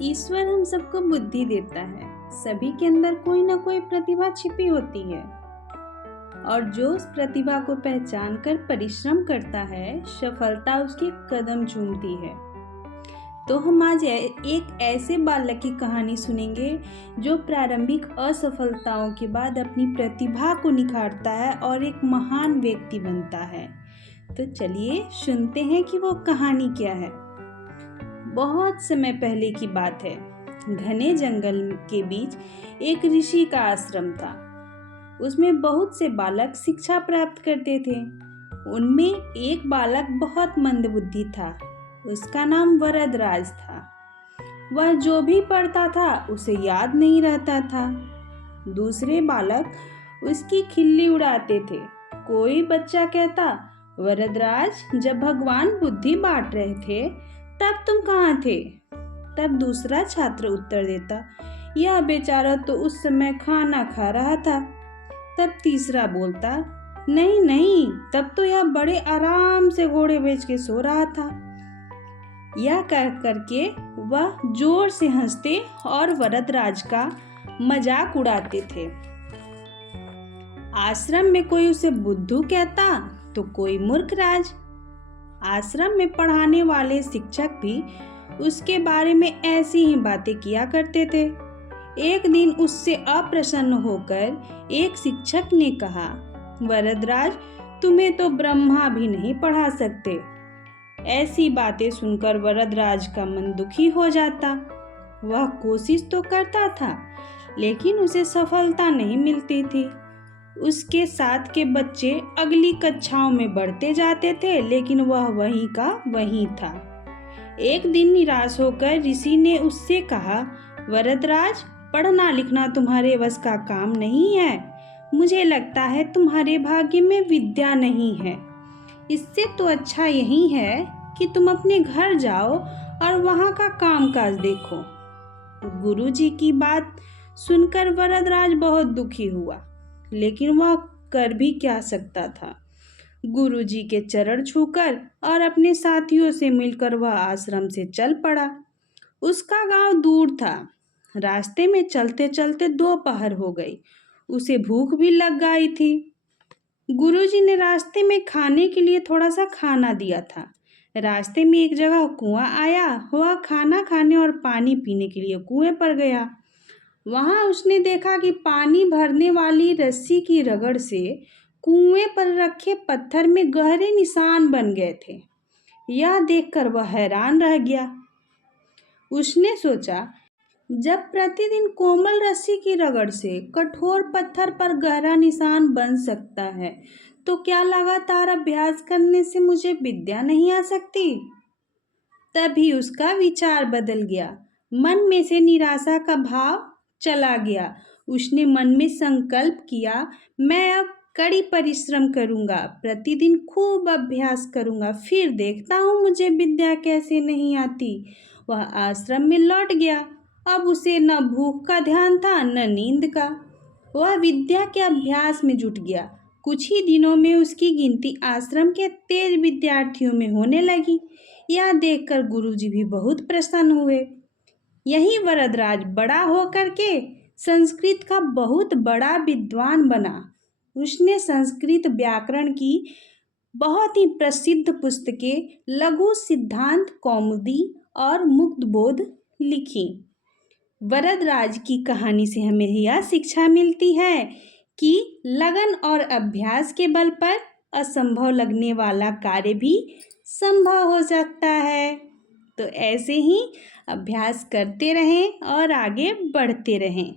ईश्वर हम सबको बुद्धि देता है। सभी के अंदर कोई ना कोई प्रतिभा छिपी होती है और जो उस प्रतिभा को पहचान कर परिश्रम करता है, सफलता उसके कदम चूमती है। तो हम आज एक ऐसे बालक की कहानी सुनेंगे जो प्रारंभिक असफलताओं के बाद अपनी प्रतिभा को निखारता है और एक महान व्यक्ति बनता है। तो चलिए सुनते हैं कि वो कहानी क्या है। बहुत समय पहले की बात है। घने जंगल के बीच एक ऋषि का आश्रम था। उसमें बहुत से बालक शिक्षा प्राप्त करते थे। उनमें एक बालक बहुत मंदबुद्धि था। उसका नाम वरदराज था। वह जो भी पढ़ता था उसे याद नहीं रहता था। दूसरे बालक उसकी खिल्ली उड़ाते थे। कोई बच्चा कहता, वरदराज, जब भगवान बुद्धि बांट रहे थे तब तुम कहाँ थे? तब दूसरा छात्र उत्तर देता, यह बेचारा तो उस समय खाना खा रहा था। तब तीसरा बोलता, नहीं नहीं, तब तो यह बड़े आराम से घोड़े बेच के सो रहा था। यह कह करके वह जोर से हंसते और वरदराज का मजाक उड़ाते थे। आश्रम में कोई उसे बुद्धू कहता तो कोई मूर्खराज। आश्रम में पढ़ाने वाले शिक्षक भी उसके बारे में ऐसी ही बातें किया करते थे। एक दिन उससे अप्रसन्न होकर एक शिक्षक ने कहा, वरदराज, तुम्हें तो ब्रह्मा भी नहीं पढ़ा सकते। ऐसी बातें सुनकर वरदराज का मन दुखी हो जाता। वह कोशिश तो करता था, लेकिन उसे सफलता नहीं मिलती थी। उसके साथ के बच्चे अगली कक्षाओं में बढ़ते जाते थे, लेकिन वह वहीं का वहीं था। एक दिन निराश होकर ऋषि ने उससे कहा, वरदराज, पढ़ना लिखना तुम्हारे बस का काम नहीं है। मुझे लगता है तुम्हारे भाग्य में विद्या नहीं है। इससे तो अच्छा यही है कि तुम अपने घर जाओ और वहाँ का कामकाज देखो। गुरुजी की बात सुनकर वरदराज बहुत दुखी हुआ, लेकिन वह कर भी क्या सकता था। गुरुजी के चरण छूकर और अपने साथियों से मिलकर वह आश्रम से चल पड़ा। उसका गांव दूर था। रास्ते में चलते चलते दोपहर हो गई। उसे भूख भी लग गई थी। गुरुजी ने रास्ते में खाने के लिए थोड़ा सा खाना दिया था। रास्ते में एक जगह कुआं आया। वह खाना खाने और पानी पीने के लिए कुएं पर गया। वहां उसने देखा कि पानी भरने वाली रस्सी की रगड़ से कुएं पर रखे पत्थर में गहरे निशान बन गए थे। यह देखकर वह हैरान रह गया। उसने सोचा, जब प्रतिदिन कोमल रस्सी की रगड़ से कठोर पत्थर पर गहरा निशान बन सकता है, तो क्या लगातार अभ्यास करने से मुझे विद्या नहीं आ सकती? तभी उसका विचार बदल गया। मन में से निराशा का भाव चला गया। उसने मन में संकल्प किया, मैं अब कड़ी परिश्रम करूंगा, प्रतिदिन खूब अभ्यास करूंगा, फिर देखता हूँ मुझे विद्या कैसे नहीं आती। वह आश्रम में लौट गया। अब उसे न भूख का ध्यान था न नींद का। वह विद्या के अभ्यास में जुट गया। कुछ ही दिनों में उसकी गिनती आश्रम के तेज विद्यार्थियों में होने लगी। यह देखकर गुरुजी भी बहुत प्रसन्न हुए। यही वरदराज बड़ा होकर के संस्कृत का बहुत बड़ा विद्वान बना। उसने संस्कृत व्याकरण की बहुत ही प्रसिद्ध पुस्तकें लघु सिद्धांत कौमुदी और मुक्तबोध लिखी। वरदराज की कहानी से हमें यह शिक्षा मिलती है कि लगन और अभ्यास के बल पर असंभव लगने वाला कार्य भी संभव हो सकता है। तो ऐसे ही अभ्यास करते रहें और आगे बढ़ते रहें।